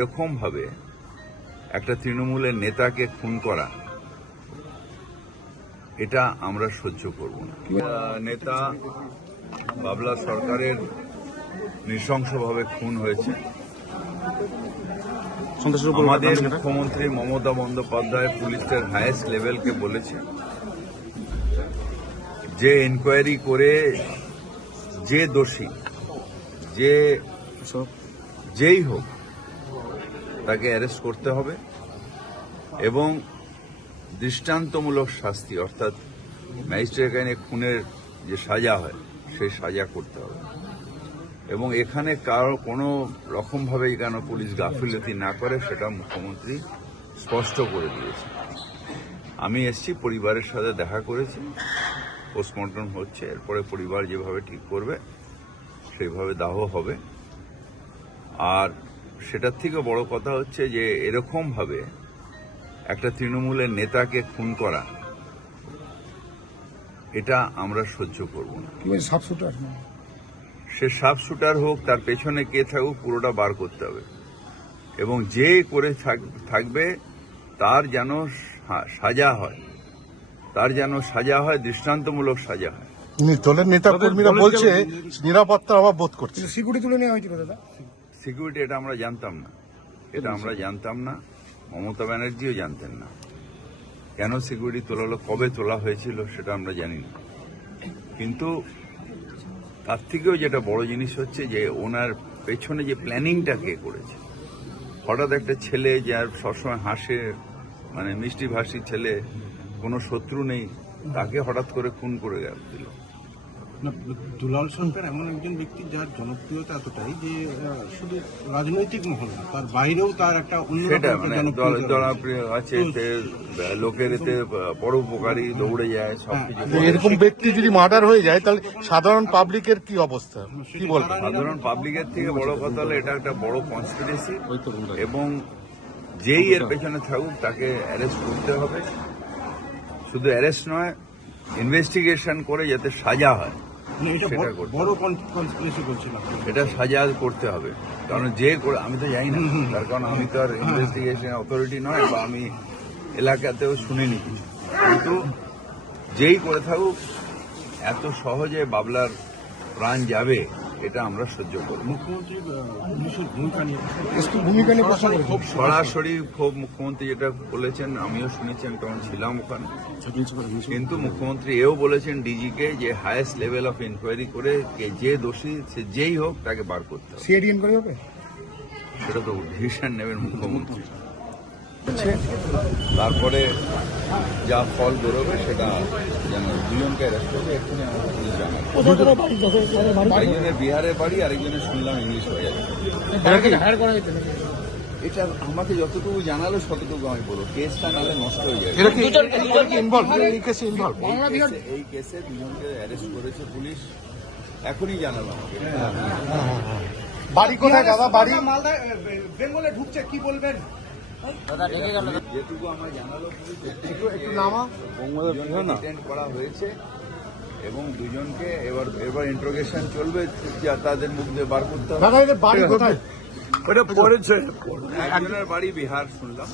এরকম ভাবে একটা তৃণমূলের নেতাকে খুন করা এটা আমরা সহ্য করব না। নেতা বাবলা সরকারের নৃশংসভাবে খুন হয়েছে। আমাদের মুখ্যমন্ত্রী মমতা বন্দ্যোপাধ্যায় পুলিশের হায়েস্ট লেভেলকে বলেছে যে ইনকোয়ারি করে যে দোষী যে যেই হোক তাকে অ্যারেস্ট করতে হবে এবং দৃষ্টান্তমূলক শাস্তি, অর্থাৎ ম্যাজিস্ট্রেট আইনে খুনের যে সাজা হয়, সেই সাজা করতে হবে। এবং এখানে কারও কোনো রকমভাবে কেন পুলিশ গাফিলতি না করে, সেটা মুখ্যমন্ত্রী স্পষ্ট করে দিয়েছে আমি এসছি, পরিবারের সাথে দেখা করেছি, পোস্টমর্টম হচ্ছে, এরপরে পরিবার যেভাবে ঠিক করবে, সেইভাবে দাহ হবে। আর সেটার থেকে বড় কথা হচ্ছে যে এরকম ভাবে একটা তৃণমূলের নেতাকে খুন করা এটা আমরা সহ্য করব না। কি সাপ শুটার? সে সাব শুটার হোক তার পেছনে কে থাকুক পুরোটা বার করতে হবে। এবং যে করে থাক- থাকবে তার যেন সাজা হয়। তার যেন সাজা হয় দৃষ্টান্তমূলক সাজা হয়। দলের নেতা কর্মীরা বলছে নিরাপত্তার অভাব বোধ করছে। সিকিউরিটি তুলে নেওয়া হয়েছিল দাদা। সিকিউরিটি এটা আমরা জানতাম না। এটা আমরা জানতাম না মমতা ব্যানার্জিও জানতেন না। কেন সিকিউরিটি তোলা হলো কবে তোলা হয়েছিল সেটা আমরা জানি না। কিন্তু তার থেকেও যেটা বড় জিনিস হচ্ছে যে ওনার পেছনে যে প্ল্যানিংটা কে করেছে। হঠাৎ একটা ছেলে যার সবসময় হাসে মানে মিষ্টি ভাষী ছেলে কোনো শত্রু নেই তাকে হঠাৎ করে খুন করে গেল দিল। দুলাল সরকার এমন একজন ব্যক্তি যার জনপ্রিয়তা এতটাই যে শুধু রাজনৈতিক মহল না তার বাইরেও তার একটা মানে জনপ্রিয় আছে লোকের এতে পরোপকারী দৌড়ে যায় সবকিছু তো এরকম ব্যক্তি যদি মার্ডার হয়ে যায় তাহলে সাধারণ পাবলিকের কি অবস্থা? কি বলবেন? সাধারণ পাবলিকের থেকে বড় কথা হলো এটা একটা বড় কনস্পিরেসি। এবং যেই এর পেছনে থাকুক তাকে অ্যারেস্ট করতে হবে। শুধু অ্যারেস্ট নয় ইনভেস্টিগেশন করে যাতে সাজা হয়। মানে এটা সাজাজ বড়- করতে বড় কনস্পিরেসি বলছিলাম এটা সাজা করতে হবে। কারণ যে করে আমি তো জানি না। তার কারণ আমি তো আর ইনভেস্টিগেশন অথরিটি নয় বা আমি এলাকাতেও শুনিনি। কিছু। কিন্তু যেই করে থাকুক এত সহজে বাবলার প্রাণ যাবে। এটা আমরা সহ্য করব। মুখ্যমন্ত্রী ভূমিকা নিয়ে একটু ভূমিকা নিয়ে প্রশ্ন করেছি খুব সরাসরি খুব মুখ্যমন্ত্রী যেটা বলেছেন আমিও শুনেছি আমি তখন ছিলাম ওখানে। কিন্তু মুখ্যমন্ত্রী এও বলেছেন ডিজিকে যে হায়েস্ট লেভেল অফ ইনকোয়ারি করে কে যে দোষী সে যেই হোক তাকে বার করতে হবে। হবে? সেটা তো ডিসিশন নেবেন মুখ্যমন্ত্রী। তারপরে যা ফল বেরোবে সেটা যেন দুজনকে অ্যারেস্ট করবে এক্ষুনি আমাকে পুলিশ জানাবে। একজনের বিহারের বাড়ি আরেকজনের শুনলাম ইংলিশ হয়ে যাচ্ছে। এটা আমাকে যতটুকু জানালো ততটুকু আমি বলব। কেসটা নালে নষ্ট হয়ে যাবে। এই কেসে ইনভলভ এই কেসে দুজনকে অ্যারেস্ট করেছে পুলিশ। এখনই জানালো আমাকে। বাড়ি কোথায় দাদা? বাড়ি? মালদা বেঙ্গলে ঢুকছে কি বলবেন? যেটুকু আমার জানালো নামা করা হয়েছে এবং দুজনকে এবার এবার ইন্ট্রোগেশন চলবে যা তাদের মুখ দিয়ে বার করতে হবে। বাড়ি কোথায়? ওটা পড়েছে। একজনের বাড়ি বিহার শুনলাম।